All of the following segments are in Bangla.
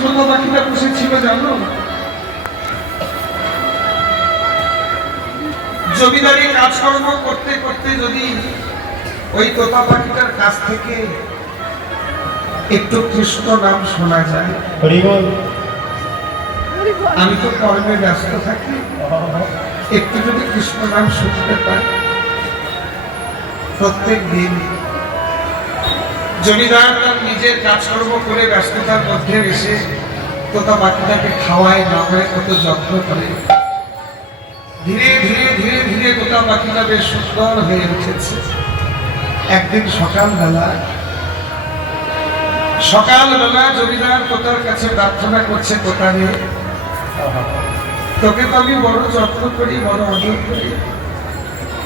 ছোট পাখিটা বসেছিল জানো? জমিদারি কাজকর্ম করতে করতে যদি ওই তোতা পাখিটার কাছ থেকে একটু কৃষ্ণ নাম শোনা যায়, আমি তো কর্মে ব্যস্ত থাকি, একটু যদি কৃষ্ণ নাম শুনতে পাই প্রত্যেক দিন, জমিদার তার নিজের কাজকর্ম করে ব্যস্ততার মধ্যে এসে তোতা পাখিটাকে খাওয়ায়, নামায়, কত যত্ন করে। ধীরে ধীরে ধীরে ধীরে তোতা পাখিটা বেশ সুন্দর হয়ে উঠেছে। একদিন সকালবেলা জমিদার তোতার কাছে প্রার্থনা করছে, তোতা রে, তোকে তো আমি বড় যত্ন করি, বড় আদর করি,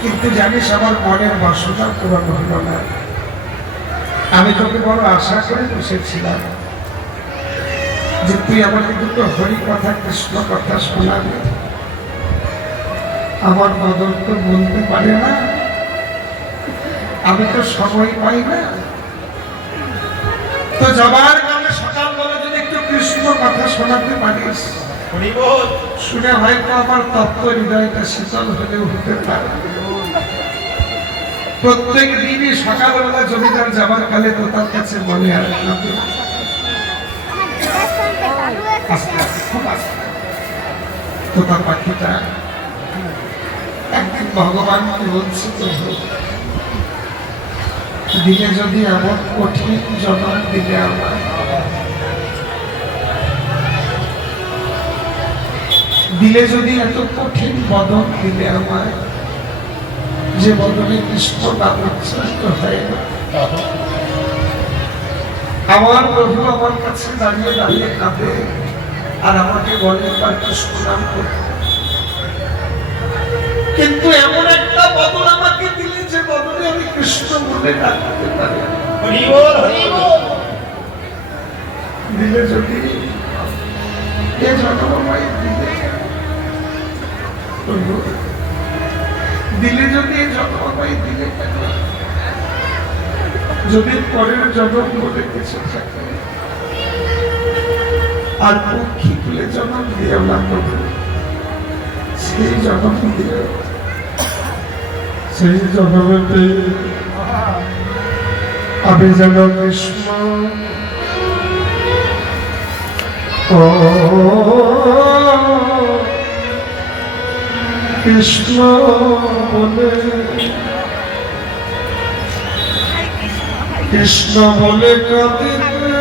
কিন্তু জানিস আমার মনের বাসনা পূরণ হল না। আমি তোকে বড় আশা করে বসেছিলাম যে তুই আমাকে দুটো হরি কথা, কৃষ্ণ কথা শোনাবি। আমার বদল তো বলতে পারে না, আমি তো সময় পাই না। তো যাবার কারণে সকালবেলা যদি একটু কৃষ্ণ কথা শোনাতে পারিস, শুনে হয়তো আমার তত্ত্ব হৃদয়টা শীতল হলেও হতে পারে। প্রত্যেক দিনই সকালবেলা জমিদার যাবার কালে তোতার কাছে বলে, আর তোতা পাখিটা একদিন ভগবানকে বলছে, দিলে যদি এমন কঠিন জন্ম দিলে আমার, দিলে যদি এত কঠিন বদন দিলে আমার, যে বদনে কৃষ্ণ নাম উচ্চারিত হয় না। আমার প্রভু আমার কাছে দাঁড়িয়ে দাঁড়িয়ে কাঁদে আর আমাকে বলে তার কৃষ্ণ নাম করতে, কিন্তু এমন একটা বদন আমাকে দিলে যে বদনে আমি কৃষ্ণ বলে ডাকতে পারি। দিলে যদি এ জন্মময় দিলে যদি এ জন্মময় দিলে কেন, যদি পরের জন্ম বলে কিছু থাকে আর পক্ষী তুলে জন্ম দিয়েও না প্রভু, সেই জন্ম দিয়ে সেই জন্মতে আমি যেন কৃষ্ণ কৃষ্ণ বলে, কৃষ্ণ বলে কাঁদিতে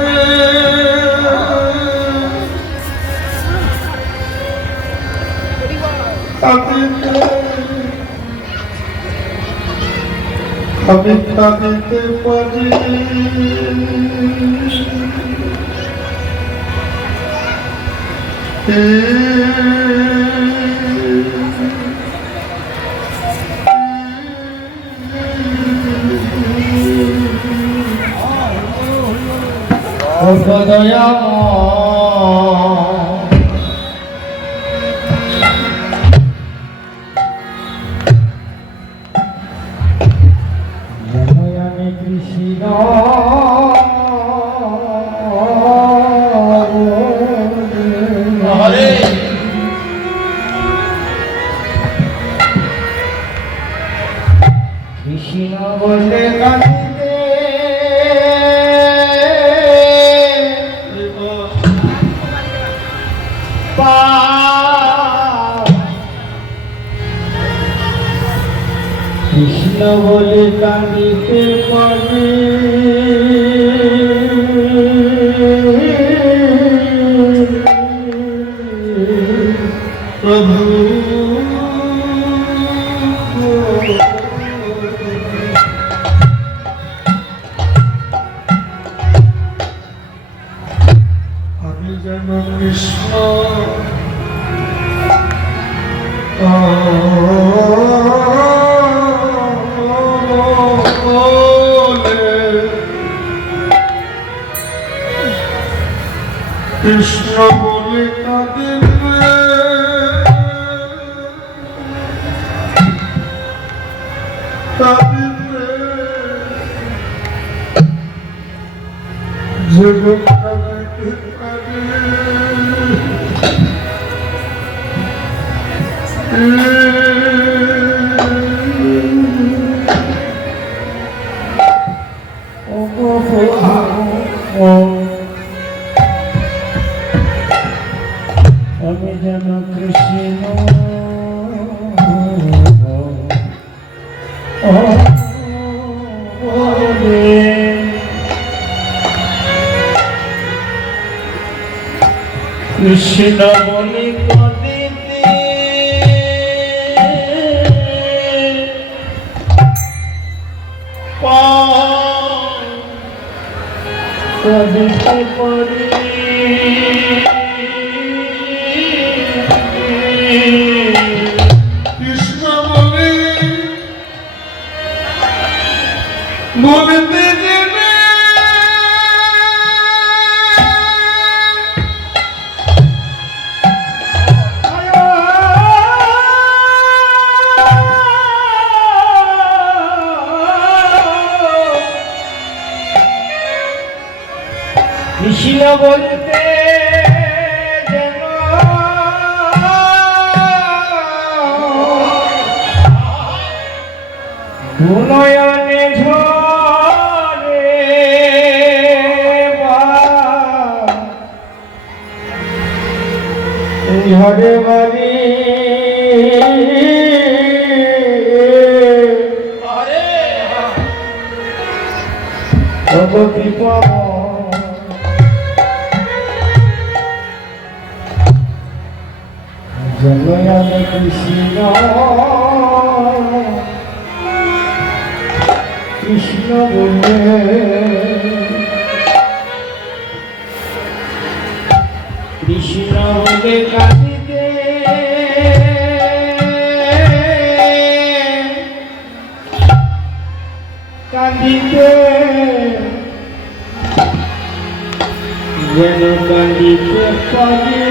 কাঁদিতে আমি কাঁদিতে পারি। কৃষ্ণ বলে কাঁদিতে কৃষ্ণ বলে কাঁদিতে পারে প্রভু। আমি যেন কৃষ্ণ কৃষ্ণ বলে কাঁদিতে কাঁদিতে জীবন কাঁদিতে কাঁদিতে আমি যেন কৃষ্ণ কৃষ্ণ বলি কদিতে কদিতে পড়ি কৃষ্ণ বলে বলতে যেনে কৃষ্ণ বলতে যেন দুনয়নে ঝরে ঝরে বাড়ি বিপদ জনয়ানে কৃষ্ণ কৃষ্ণ বলে কৃষ্ণ বলে কাঁদিতে কাঁদিতে যেন কাঁদিতে পারি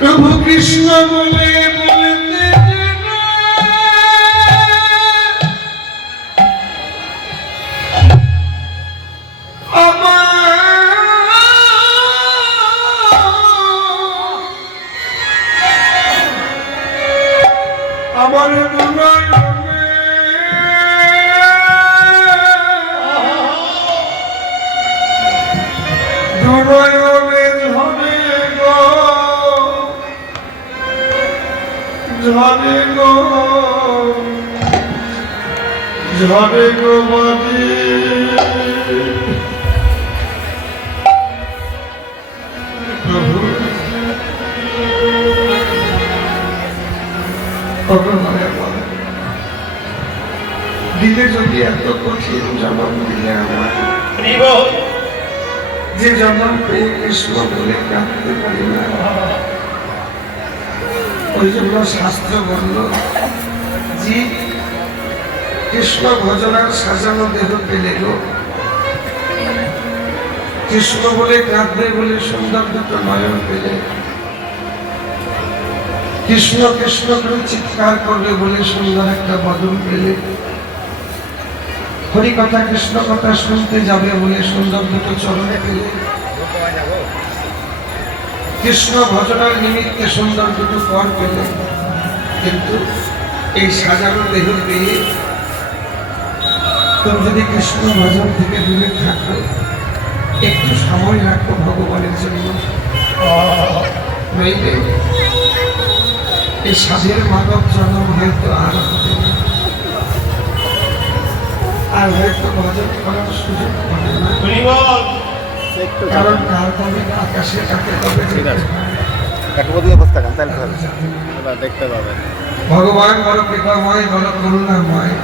প্রভু কৃষ্ণ বলে বলতে যেনে আমার দুনয়নে ঝরে গো ঝরে গো বাজি প্রভু দিলে যদি এত কঠিন জন্ম দিলে আমার যে জন্ম পেয়ে কৃষ্ণ বলে কাঁদতে পারি না ওই জন্য শাস্ত্র বলল যে কৃষ্ণ ভজনার সাজানো দেহ পেলে গো কৃষ্ণ বলে কাঁদবে বলে সুন্দর দুটো নয়ন পেলে কৃষ্ণ কৃষ্ণ করে চিৎকার করবে বলে সুন্দর একটা বদন পেলে হরি কথা কৃষ্ণ কথা শুনতে যাবে বলে সুন্দর দুটো চরণে পেলে কৃষ্ণ ভজনার নিমিত্তে সুন্দর দুটো কর পেলে কিন্তু এই সাজানো দেহ পেয়ে তুমি যদি কৃষ্ণ ভজন থেকে দূরে থাকো একটু সময় রাখো ভগবানের জন্য নইলে এই সাধের মানব জন্ম হয়তো আর হবে না আর হয়তো ভজন করার সুযোগ পাবে না কারণ কার কবে আকাশে কাকে কবে দেখতে পাবেন ভগবান বড় কৃপাময় বড় করুণাময়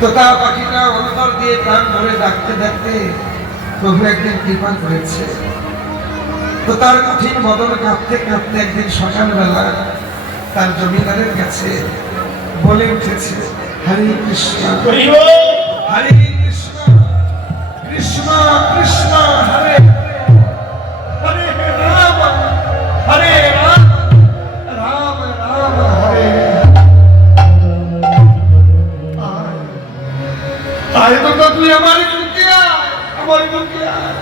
তোতা পাখিটা অন্তর দিয়ে প্রাণ ভরে ডাকতে ডাকতে প্রভু একদিন কৃপা করেছে তো তার কঠিন বদল কাঁপতে কাঁপতে একদিন সকালবেলা তার জমিদারের কাছে বলে উঠেছে হরে কৃষ্ণ হরে কৃষ্ণ কৃষ্ণ কৃষ্ণ হরে হরে রাম হরে রাম রাম রাম হরে আয় তো তুই আমার বুকে আয়, আমার বুকে আয়।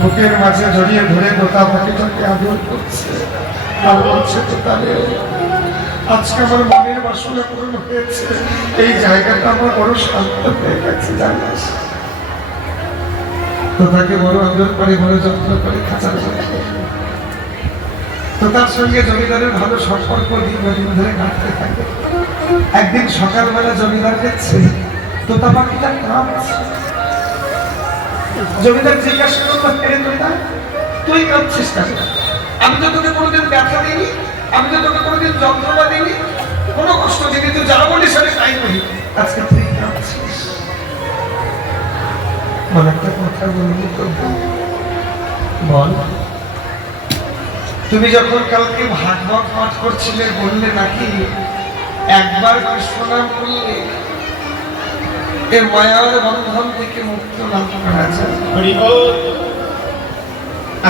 বুকের মাঝে জড়িয়ে ধরে তোতা পাখিটাকে আদর করছে আর বলছে তো তাহলে আজকে আমার মনের বাসনা পূরণ হয়েছে, এই জায়গাটা আমার বড় শান্ত হয়ে গেছে জানিস। তোতাকে বড় আদর করে বড় যত্ন করে খাঁচার মধ্যে। তোতার সঙ্গে জমিদারের ভালো সম্পর্ক দীর্ঘদিন ধরে কাটতে থাকে। একদিন সকালবেলা জমিদার দেখছে তোতা পাখিটা কাঁদছে। জমিদার জিজ্ঞাসা করলো, ফেরে তোতা তুই কাঁদছিস কেন? আমি তো তোকে কোনোদিন ব্যথা দিইনি, আমি তো তোকে কোনোদিন যন্ত্রণা দিইনি, কোনো কষ্ট দিইনি, তুই যারা বলিস আমি তাই করি, আজকে তুই কাঁদছিস। একটা কথা বলবো তো, বল। তুমি যখন কালকে ভাগবত পাঠ করছিলে বললে নাকি একবার কৃষ্ণ নাম করলে এর মায়ার বন্ধন থেকে মুক্ত লাভ করা যায়।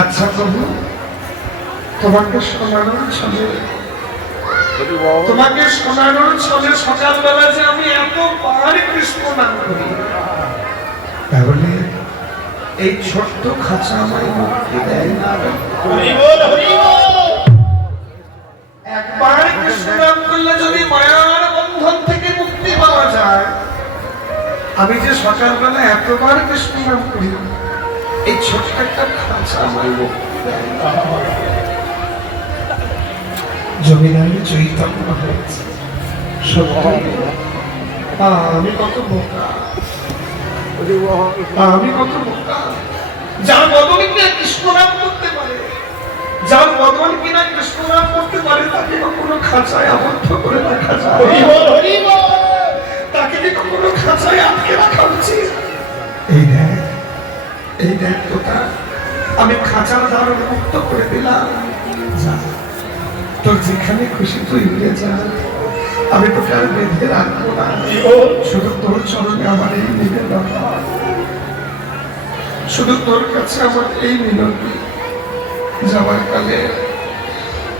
আচ্ছা প্রভু, তোমাকে শোনানোর ছলে সকালবেলা যে আমি এতবার কৃষ্ণ নাম করি, তাহলে এই ছোট্ট খাঁচা আমায় মুক্তি দেয় না? একবার কৃষ্ণ নাম করলে যদি মায়ার বন্ধন থেকে মুক্তি পাওয়া যায়, আমি যে সকালবেলা এতবার কৃষ্ণ নাম করি, এই ছোট্ট একটা খাঁচা আমায় মুক্তি দেয় না। জমিদারি চৈতন্য হয়েছে। সত্যি আমি কত বোকা, আমি কত বোকা। যার বদল কিনা কৃষ্ণ নাম করতে পারে, যার বদল কিনা কৃষ্ণ নাম করতে পারে, তাকে কখনো খাঁচায় আবদ্ধ করে রাখা যায়? তাকে কি কখনো খাঁচায় আটকে রাখা উচিত? এই দেখ তোতা, আমি খাঁচার দ্বার মুক্ত করে দিলাম। যা, তোর যেখানে খুশি তুই উড়ে যা, আমি তোকে আর বেঁধে রাখবো না। শুধু তোর চরণে আমার এই নিবেদন, শুধু তোর কাছে আমার এই মিনতি। যাওয়ার কালে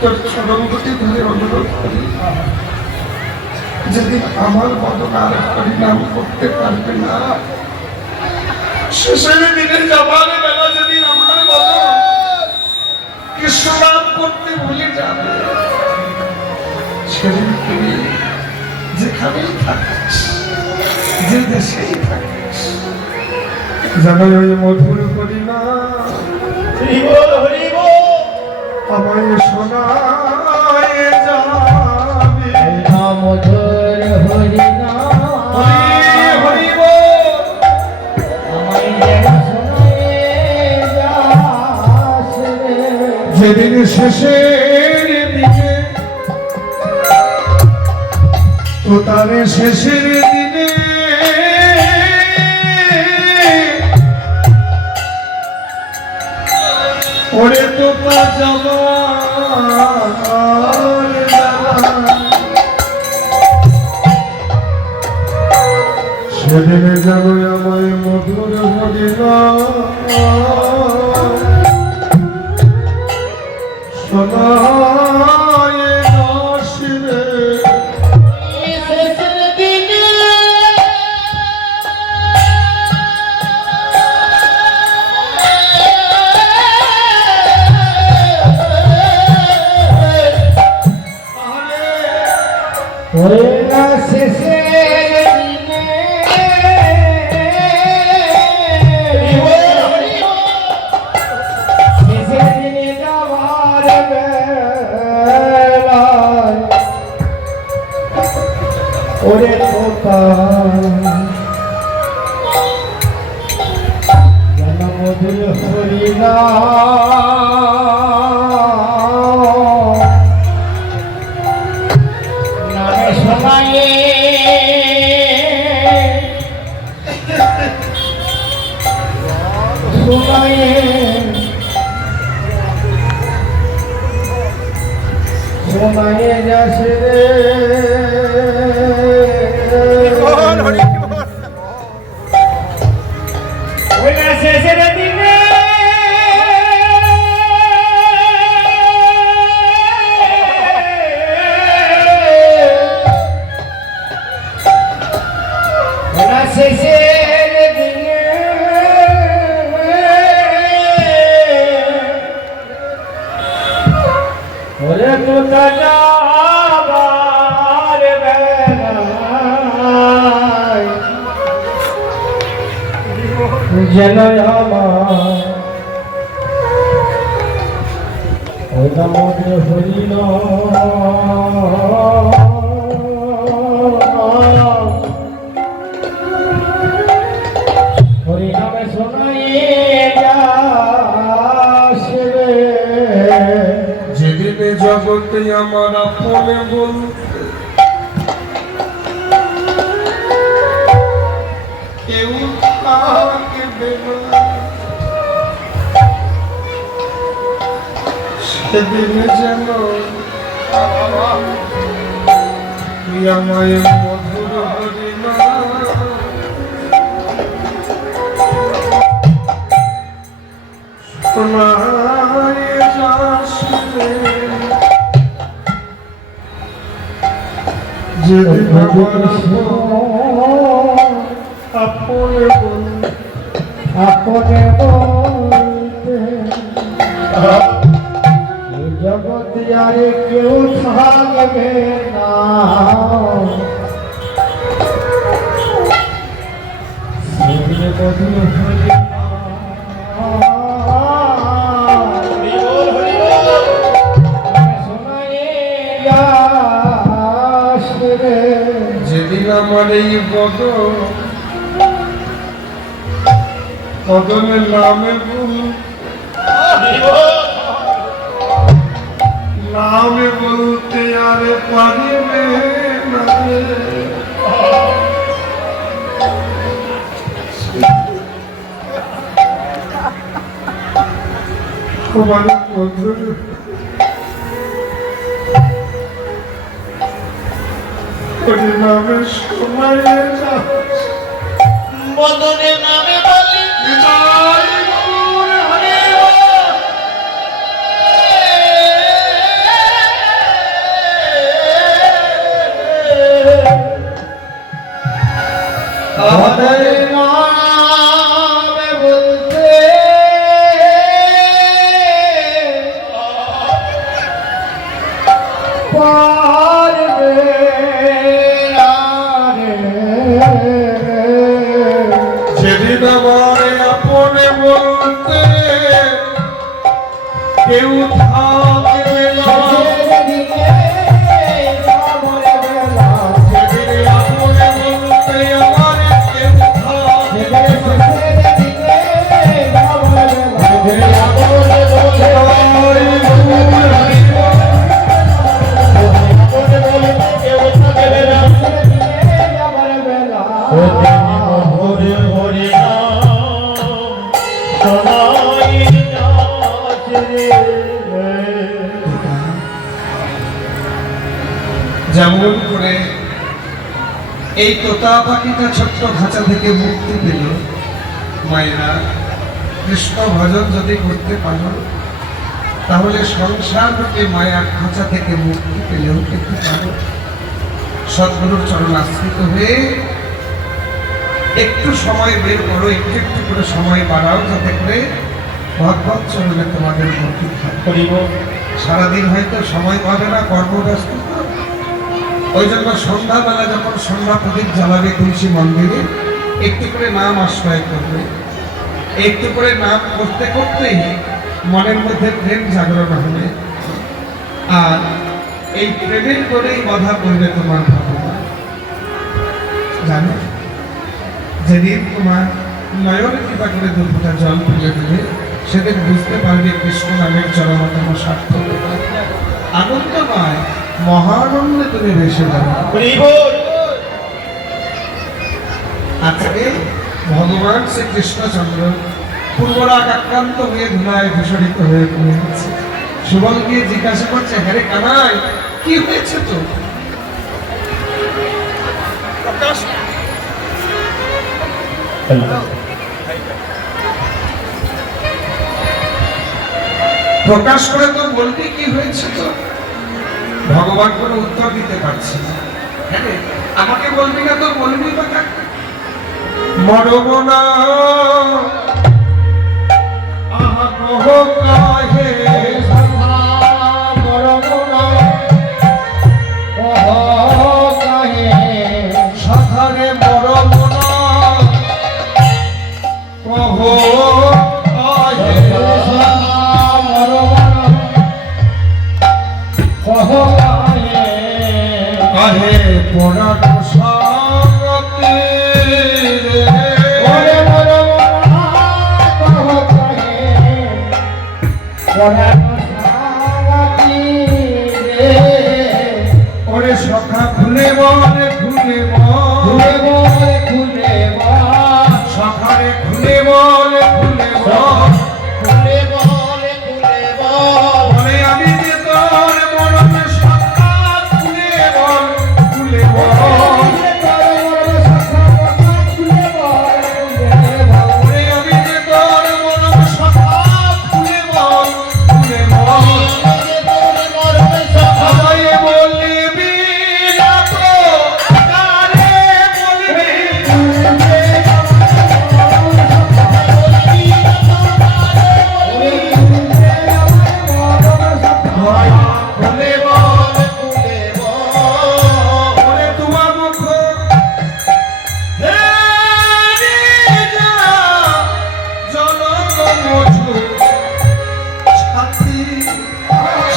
তোর চরণ দুটি ধরে অনুরোধ করি, যেদিন আমার মতন আর হরিনাম করতে পারবে না, শেষের দিনে যাবার বেলা যেদিন আমার মতন কৃষ্ণ নাম করতে ভুলে যাবে, সেদিন তুমি যেখানেই থাকিস, যে দেশেই থাকিস, যেন ওই মধুর করিনা আমায় শোনায় যাবে। মধুর হরিনা হরি বল। যেদিন শেষের দিনে, তো তার শেষের দিনে ওরে তো তা যাবার সেদিনে যাবো আমায় মধুর হরিনা শোনায় নাসিরে। ওরে তোতা যেন মধুর হরিনা নামে শোনায়ে শোনায়ে শোনায়ে যাচ্ছে রে। শেষের দিনে শেষের দিনে ওরে তোতা যাবার বেলায় যেন আমার ওই নামে হরিণ হরিনামে শোনাই যাসবে যেদিনে জগতে আমার আপনে বলতে কেউ থাকবে না, সেদিনে যেন আমায় মধুর হরিণা শোনায় যাসবে। যেদিন আমার আপনে বলতে আপনে বলতে এই জগতে আর কেউ থাকবে না, সেদিন মধুর হরিণা যেদিন আমার এই বদনের নামে নামে বলতে আরে পারিবে না রে। আমার বন্ধুর নামে সময় বদনের নামে বলি আমাদের নামে বলতে পারবে না রে। সেদিন আমার আপনে বলতে কেউ থাকবে না, সেদিন আপনে বলতে আমার কেউ থাকবে যেমন করে এই তোতা পাখিটা ছোট্ট খাঁচা থেকে মুক্তি পেল, মায়েরা কৃষ্ণ ভজন যদি করতে পারো তাহলে সংসার রূপে মায়ার খাঁচা থেকে মুক্তি পেলেও পেতে পারো। সদ্গুরুর চরণ আশ্রিত হয়ে একটু সময় বের করো, একটু একটু করে সময় বাড়াও, যাতে করে ভগবত চরণে তোমাদের ভক্তি থাকে। সারাদিন হয়তো সময় পাবে না, কর্মব্যস্ততা, ওই জন্য সন্ধ্যাবেলা যখন সন্ধ্যা প্রদীপ জ্বালাবে তুলসী মন্দিরে একটু করে নাম আশ্রয় করবে। একটু করে নাম করতে করতেই মনের মধ্যে প্রেম জাগরণ হবে, আর এই প্রেমের করেই বাধা করবে তোমার ভগবান। জানো, যেদিন তোমার নয়ন কৃপা করে দুর্গা জল ফেলে দেবে, সেদিন বুঝতে পারবে কৃষ্ণ নামের চরমতম সার্থকতা। আনন্দ নয়, মহানন্দে তুমি ভেসে যাবে। আজকে ভগবান শ্রীকৃষ্ণচন্দ্র পূর্বরাগ আক্রান্ত হয়ে ধুলায় ভূষণিত হয়ে পড়ে গেছে। সুবল গিয়ে জিজ্ঞাসা করছে, হ্যাঁ কানাই, কি হয়েছে তো? প্রকাশ করে তো বলবি কি হয়েছে তো। ভগবান কোনো উত্তর দিতে পারছে না। হ্যাঁ, আমাকে বলবি না তো বলবি বা কাকে? মরব না আহা কহ কাহে সখা মরমনা কহ কাহে সখারে মরব না কহ কাহে কাহে পরাণ সাগতে ওরে সখা খুলে বলে খুলে বল সখারে খুলে বলে খুলে বল বলে আমি যে তোর মরণে সখা খুলে বল খুলে বল বলে আমি যে তোর মরণে সখা খুলে বল খুলে বল সবাই বলবি না তো কারে বলবি খুলে বল বলে তোমার মুখ হে নিজা জনক মধু ছাতি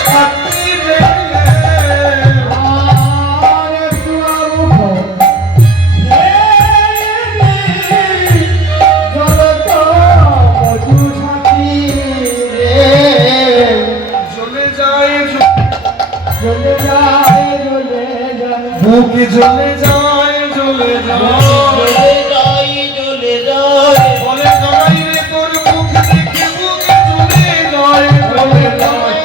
ছাতি রে চলে যায় বুকে চলে যায় চলে যায় বলে কানাই রে তোর মুখ দেখে বুকে চলে যায় চলে যায়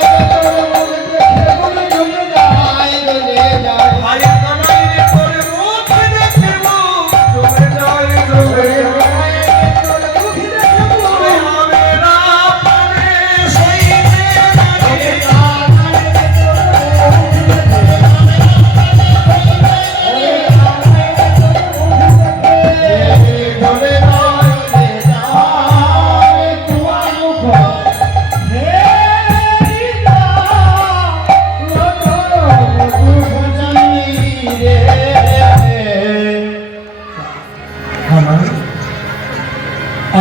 ভাই কানাই রে তোর মুখ দেখে বুক চলে যায় চলে যায় বলে আমেরা পারে সইতে লাগে চলে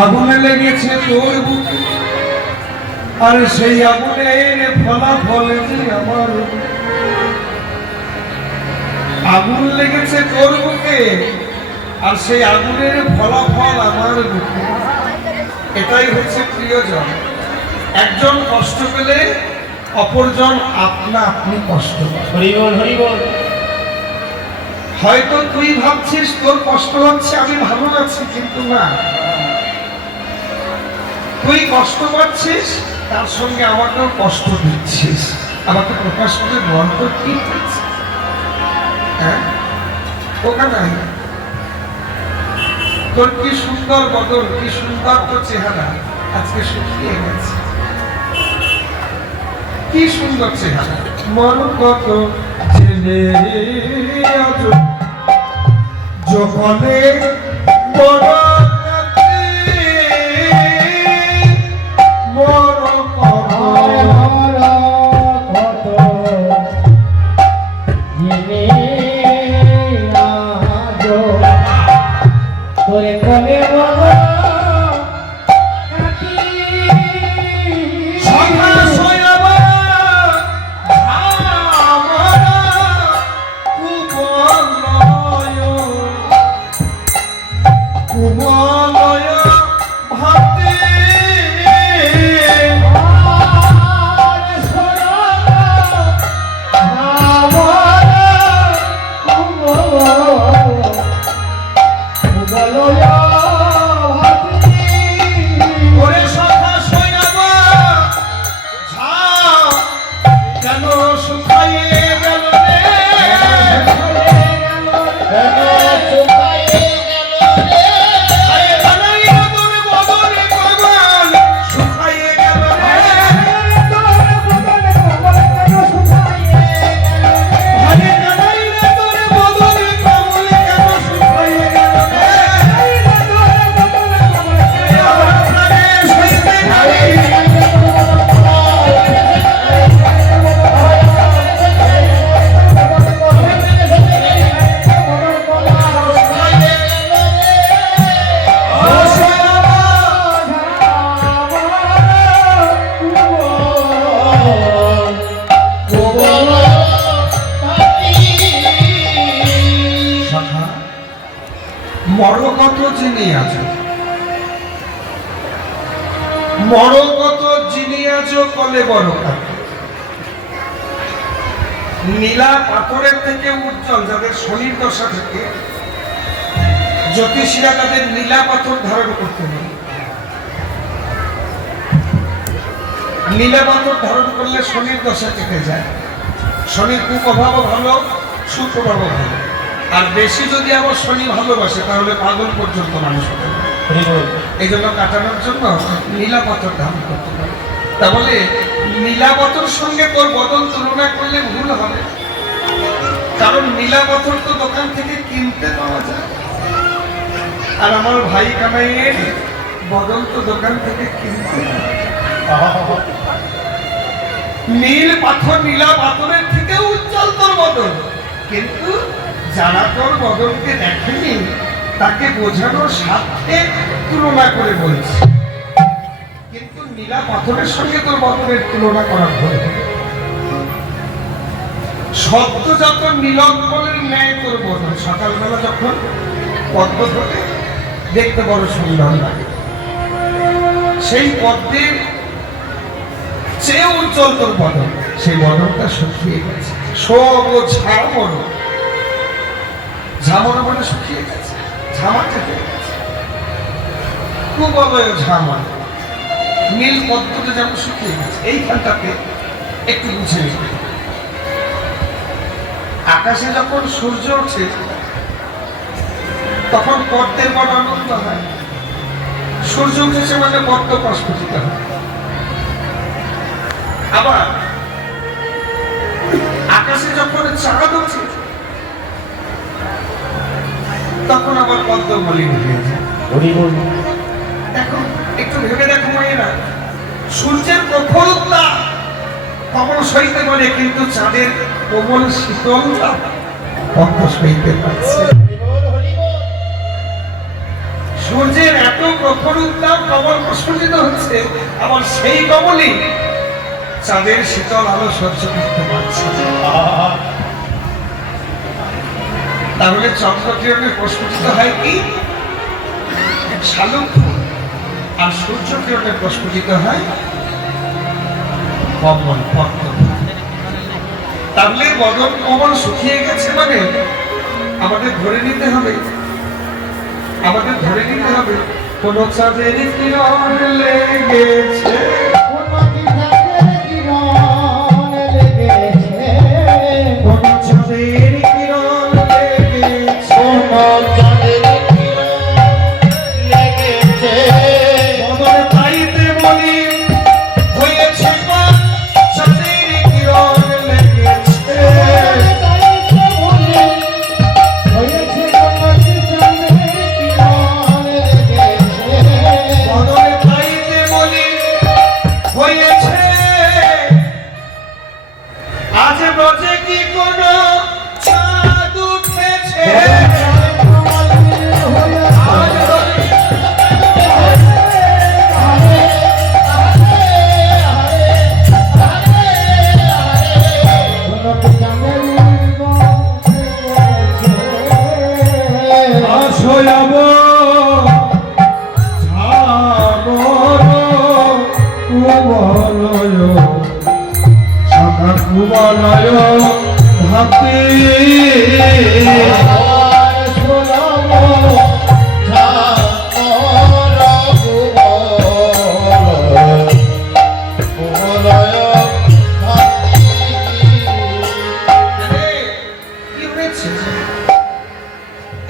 আগুনে লেগেছে তোর বুকে আর সেই আগুনের ফলাফল যে আমার আগুন লেগেছে তোর বুকে আর সেই আগুনের ফলাফল আমার বুকে এটাই হচ্ছে প্রিয়জন একজন কষ্ট পেলে অপরজন আপনা আপনি কষ্ট পায় হরিবল হয়তো তুই ভাবছিস তোর কষ্ট হচ্ছে আমি ভালো আছি কিন্তু না তুই কষ্ট পাচ্ছিস তার সঙ্গে আমাকেও কষ্ট দিচ্ছিস আমাকে প্রকাশ করে মন তো কি হচ্ছে হ্যাঁ ওখানে তোর কি সুন্দর বদল কি সুন্দর তোর চেহারা আজকে শুকিয়ে গেছে কি সুন্দর চেহারা মন কত জেনে আজ যখনে বড় মরগত যিনি আছেন, মরগত যিনি আছো কলে বড় কাকে। নীলা পাথরের থেকে উজ্জ্বল, যাদের শনির দশা থেকে জ্যোতিষীরা তাদের নীলা পাথর ধারণ করতে নেই। নীলা পাথর ধারণ করলে শনির দশা কেটে যায়। শনির কুপ্রভাবও ভালো, সুপ্রভাবও ভালো। আর বেশি যদি আবার শনি ভালোবাসে তাহলে পাগল পর্যন্ত মানুষ হতে পারে। এই জন্য কাটানোর জন্য নীলা পাথর ধারণ করতে পারে। তাহলে নীলা পাথর সঙ্গে তোর বদন তুলনা করলে ভুল হবে, কারণ নীলা পাথর তো দোকান থেকে কিনতে পাওয়া যায়, আর আমার ভাই কামাইয়ের বদন তো দোকান থেকে কিনতে পাওয়া যায়। নীল পাথর নীলা পাথরের থেকে উজ্জ্বল তোর বদন, কিন্তু যারা তোর বদনকে দেখেনি তাকে বোঝানোর স্বার্থে তুলনা করে বলছে। কিন্তু নীলা পাথরের সঙ্গে তোর বদনের তুলনা করা ভুল। সদ্যজাত নীলকমলের ন্যায় তোর বদন। সকালবেলা যখন পদ্ম ধরে দেখতে বড় সুন্দর লাগে, সেই পদ্মের চেয়ে উজ্জ্বল তোর বদন। সেই বদনটা শুকিয়ে গেছে, সব ঝামর, ঝামর মানে শুকিয়ে গেছে, ঝামাতে হয়ে গেছে, খুব অবয় ঝামা। নীল পদ্মটা যেমন শুকিয়ে গেছে, এইখানটাতে একটু বুঝে নিতে। আকাশে যখন সূর্য ওঠে তখন পদ্মের বড় আনন্দ হয়। সূর্য উঠেছে মানে পদ্ম প্রস্ফুটিত হয়। আবার আকাশে যখন চাঁদ ওঠে তখন আবার পদ্ম মলিন হয়ে যায়। দেখো, একটু ভেবে দেখো মায়েরা, সূর্যের প্রখরতা কমল সইতে পারে, কিন্তু চাঁদের কোমল শীতলতা পদ্ম সইতে পারছে। সূর্যের এত প্রখর উত্তাপ কমল প্রস্ফুটিত হচ্ছে, আবার সেই কমলই চাঁদের শীতল আলো সহ্য করতে পারছে। তাহলে চন্দ্রকিরণে প্রস্ফুটিত হয় কি? শালুক ফুল। আর সূর্য কিরণে প্রস্ফুটিত হয় কমল পদ্ম। তাহলে বদন কমল শুকিয়ে গেছে মানে আমাদের ধরে নিতে হবে, কোন চাঁদের কিরণ লেগেছে, কোন চাঁদের কিরণ লেগেছে, বদন পাইতে বলি হয়েছে চাঁদের কিরণ লেগেছে, বদন পাইতে বলি হয়েছে। আজ ব্রজে কি কোন চাঁদ উঠেছে,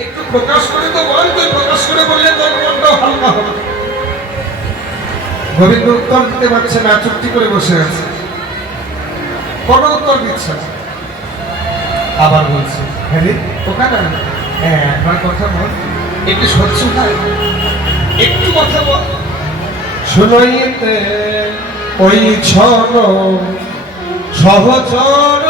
একটু প্রকাশ করে তো বল, তুই প্রকাশ করে বললে তোর মনটা হালকা হবে। গোবিন্দ উত্তর দিতে পারছে না, চুক্তি করে বসে আছে, কোনো উত্তর দিচ্ছে না। আবার বলছে, হ্যাঁ রে ওখানে একবার কথা বল, একটু স্বচ্ছ হয়, একটু কথা বল। শুনইতে ওই ছড় সহচর